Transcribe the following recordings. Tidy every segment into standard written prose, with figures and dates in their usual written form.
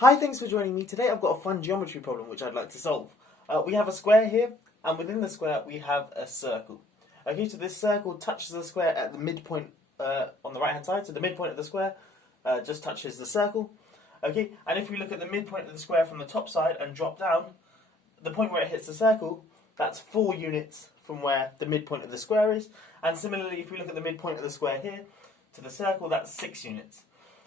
Hi, thanks for joining me. Today I've got a fun geometry problem which I'd like to solve. We have a square here, and within the square we have a circle. Okay, so this circle touches the square at the midpoint on the right hand side, so the midpoint of the square just touches the circle. Okay, and if we look at the midpoint of the square from the top side and drop down, the point where it hits the circle, that's 4 units from where the midpoint of the square is, and similarly if we look at the midpoint of the square here to the circle, that's 6 units.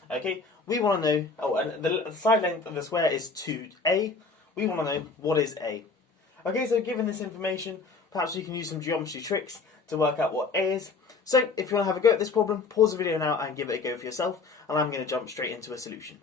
Okay, we want to know, and the side length of the square is 2a, we want to know what is a. Okay, so given this information, perhaps you can use some geometry tricks to work out what a is. So if you want to have a go at this problem, pause the video now and give it a go for yourself, and I'm going to jump straight into a solution.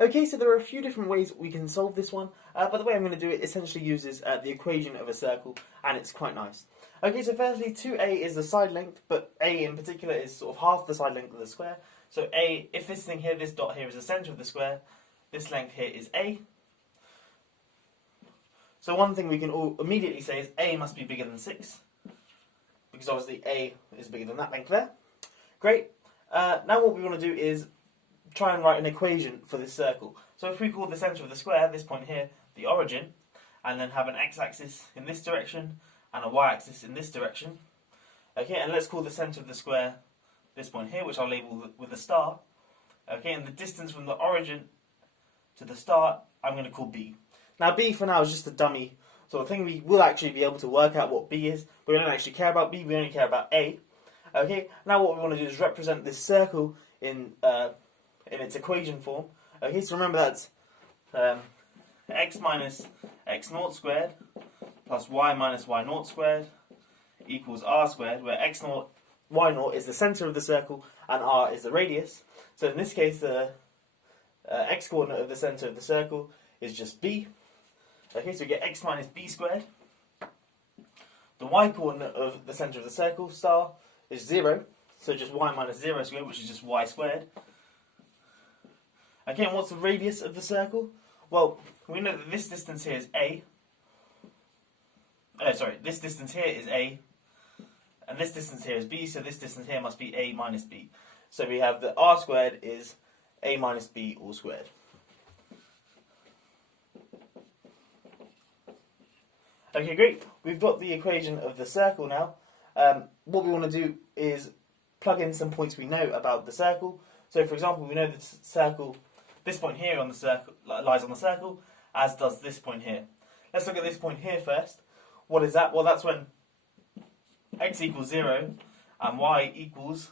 Okay, so there are a few different ways we can solve this one, but the way I'm going to do it essentially uses the equation of a circle, and it's quite nice. Okay, so firstly, 2a is the side length, but a in particular is sort of half the side length of the square. So a, if this thing here, this dot here is the centre of the square, this length here is a. So one thing we can all immediately say is a must be bigger than 6, because obviously a is bigger than that length there. Great. Now what we want to do is try and write an equation for this circle. So if we call the centre of the square, this point here, the origin, and then have an x-axis in this direction and a y-axis in this direction. Okay, and let's call the centre of the square this point here, which I'll label with a star. Okay, and the distance from the origin to the star, I'm going to call b. Now b for now is just a dummy sort of thing. We will actually be able to work out what b is, but we don't actually care about b, we only care about a. Okay, now what we want to do is represent this circle in its equation form. Okay, so remember that's x minus x naught squared plus y minus y naught squared equals r squared, where x naught, y naught is the centre of the circle and r is the radius. So in this case, the x coordinate of the centre of the circle is just b. Okay, so we get x minus b squared. The y coordinate of the centre of the circle, star, is 0. So just y minus 0 squared, which is just y squared. Okay, and what's the radius of the circle? Well, we know that this distance here is a. This distance here is a, and this distance here is b, so this distance here must be a minus b. So we have that r squared is a minus b all squared. Okay, great. We've got the equation of the circle now. What we want to do is plug in some points we know about the circle. So, for example, we know that circle, this point here on the circle lies on the circle, as does this point here. Let's look at this point here first. What is that? Well, that's when x equals 0 and y equals,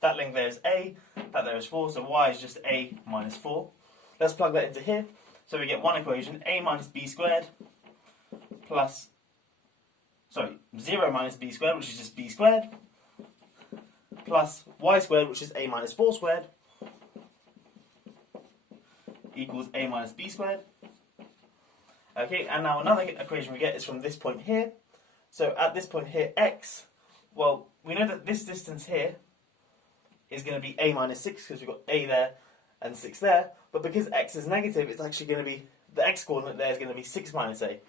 that length there is a, that there is 4, so y is just a minus 4. Let's plug that into here. So we get one equation, a minus b squared, plus, 0 minus b squared, which is just b squared, plus y squared, which is a minus 4 squared, equals a minus b squared. Okay, and now another equation we get is from this point here. So at this point here, x, well, we know that this distance here is going to be a minus 6, because we've got a there and 6 there, but because x is negative, it's actually going to be, the x coordinate there is going to be 6 minus a.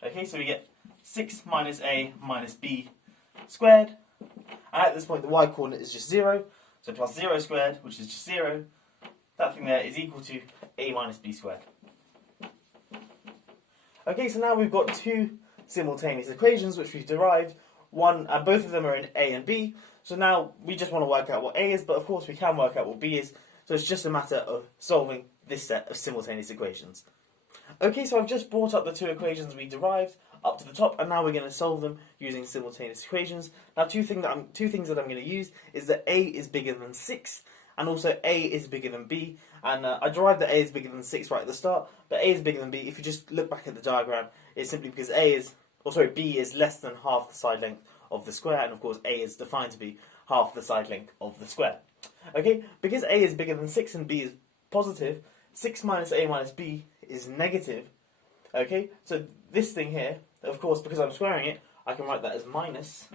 Okay, so we get 6 minus a minus b squared, and at this point the y coordinate is just 0, so plus 0 squared, which is just 0, that thing there is equal to a minus b squared. Okay, so now we've got two simultaneous equations which we've derived. Both of them are in a and b, so now we just want to work out what a is, but of course we can work out what b is, so it's just a matter of solving this set of simultaneous equations. Okay, so I've just brought up the two equations we derived up to the top, and now we're going to solve them using simultaneous equations. Now, two things that I'm going to use is that a is bigger than 6, and also a is bigger than b. And I derived that a is bigger than 6 right at the start, but a is bigger than b. If you just look back at the diagram, it's simply because b is less than half the side length of the square, and of course a is defined to be half the side length of the square. Okay, because a is bigger than 6 and b is positive, 6 minus a minus b is negative. Okay, so this thing here, of course, because I'm squaring it, I can write that as minus.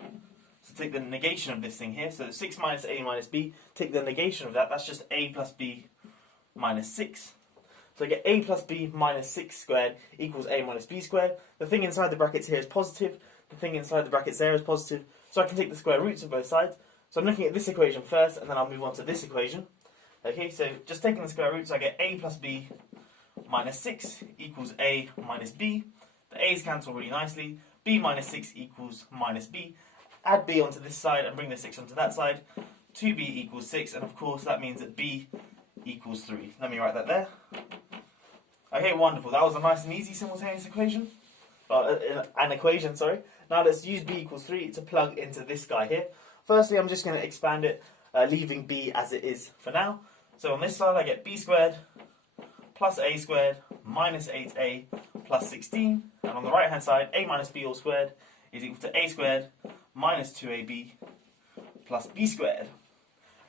So take the negation of this thing here, so 6 minus a minus b, take the negation of that, that's just a plus b minus 6. So I get a plus b minus 6 squared equals a minus b squared. The thing inside the brackets here is positive, the thing inside the brackets there is positive, so I can take the square roots of both sides. So I'm looking at this equation first, and then I'll move on to this equation. Okay, so just taking the square roots, I get a plus b minus 6 equals a minus b. The a's cancel really nicely. B minus 6 equals minus b. Add b onto this side and bring the 6 onto that side. 2b equals 6, and of course that means that b equals 3. Let me write that there. Okay, wonderful. That was a nice and easy simultaneous equation. An equation, sorry. Now let's use b equals 3 to plug into this guy here. Firstly, I'm just going to expand it, leaving b as it is for now. So on this side I get b squared plus a squared minus 8a plus 16. And on the right hand side, a minus b all squared is equal to a squared minus 2ab plus b squared.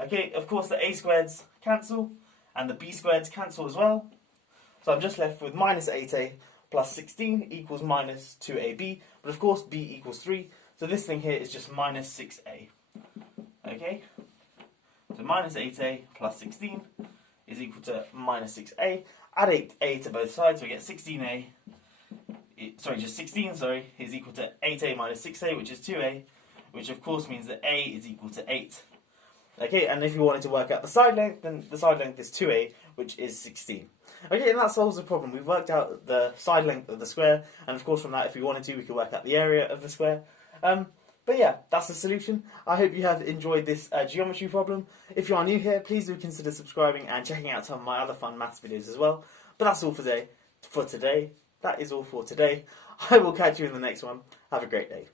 Okay, of course the a squareds cancel and the b squareds cancel as well. So I'm just left with minus 8a plus 16 equals minus 2ab. But of course b equals 3. So this thing here is just minus 6a. Okay, so minus 8a plus 16 is equal to minus 6a. Add 8a to both sides, so we get 16a. Just 16, is equal to 8a minus 6a, which is 2a, which of course means that a is equal to 8. Okay, and if you wanted to work out the side length, then the side length is 2a, which is 16. Okay, and that solves the problem. We've worked out the side length of the square, and of course from that, if we wanted to, we could work out the area of the square. But yeah, that's the solution. I hope you have enjoyed this geometry problem. If you are new here, please do consider subscribing and checking out some of my other fun maths videos as well. But that's all for today. That is all for today. I will catch you in the next one. Have a great day.